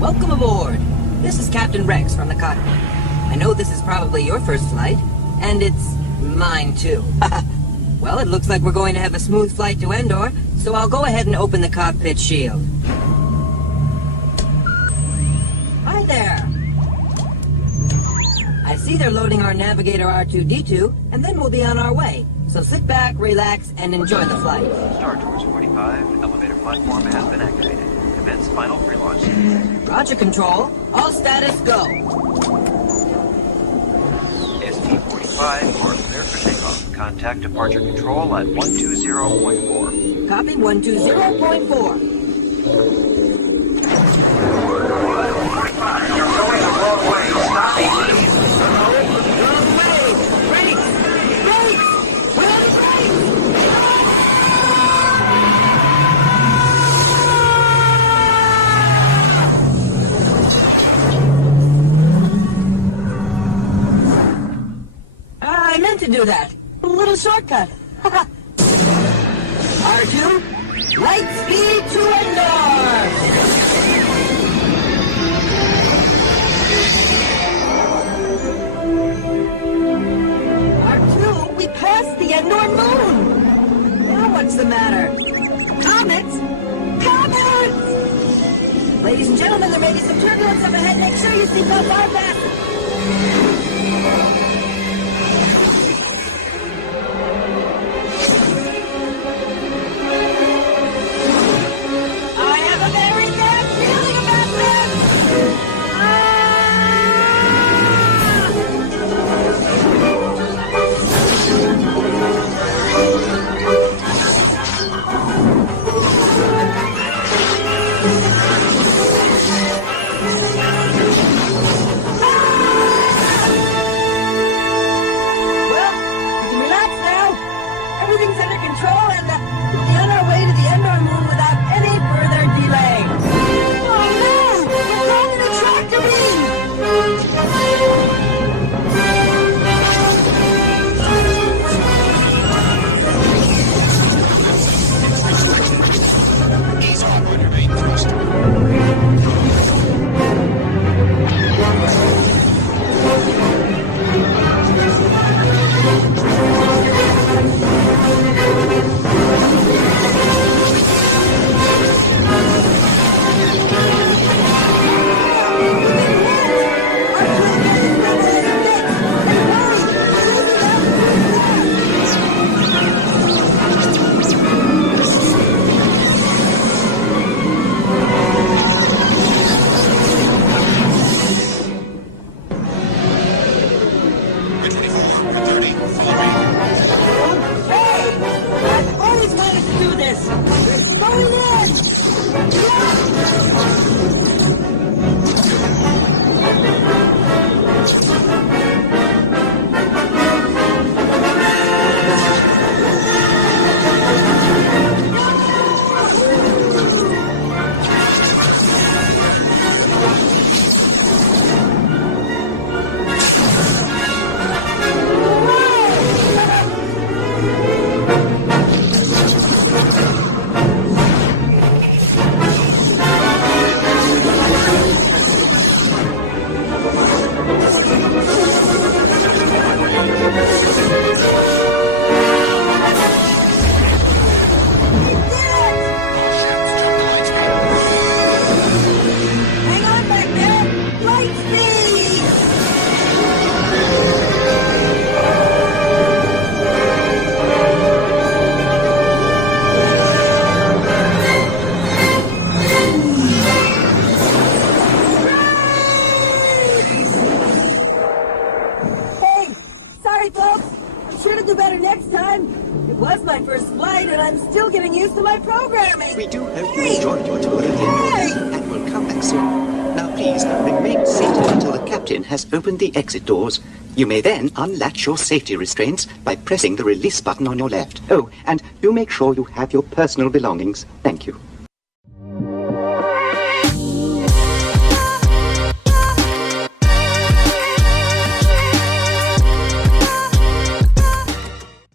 Welcome aboard. This is Captain Rex from the cockpit. I know this is probably your first flight, and it's mine too. Well, it looks like we're going to have a smooth flight to Endor, so I'll go ahead and open the cockpit shield. Hi there. I see they're loading our navigator R2-D2, and then we'll be on our way. So sit back, relax, and enjoy the flight. Star Tours 45, elevator platform has been activated. Commence final pre-launch sequence. Roger, Control. All status go. ST-45, are clear for takeoff. Contact departure control at 120.4. Copy 120.4. You're going the wrong way. Stop it. Wrong way! Brakes! Brakes! Where are the brakes? I meant to do that. A little shortcut. R2, light speed to Endor! R2, we passed the Endor moon! Now what's the matter? Comets? Comets! Ladies and gentlemen, there may be some turbulence up ahead. Make sure you seatbelts are fastened. I have a very bad feeling about this! Well, you can relax now. Everything's under control, and we'll be on our way to the Endor moon without any further delay. Oh no! We're going in a tractor Ease on your main thrust. I've always wanted to do this! We're going in! Hang on back there! Light speed! Hey! Sorry, folks! I'm sure to do better next time. It was my first flight, and I'm still getting used to my programming. We do hope you enjoyed your tour of Endor and will come back soon. Now please, remain seated until the captain has opened the exit doors. You may then unlatch your safety restraints by pressing the release button on your left. Oh, and do make sure you have your personal belongings. Thank you.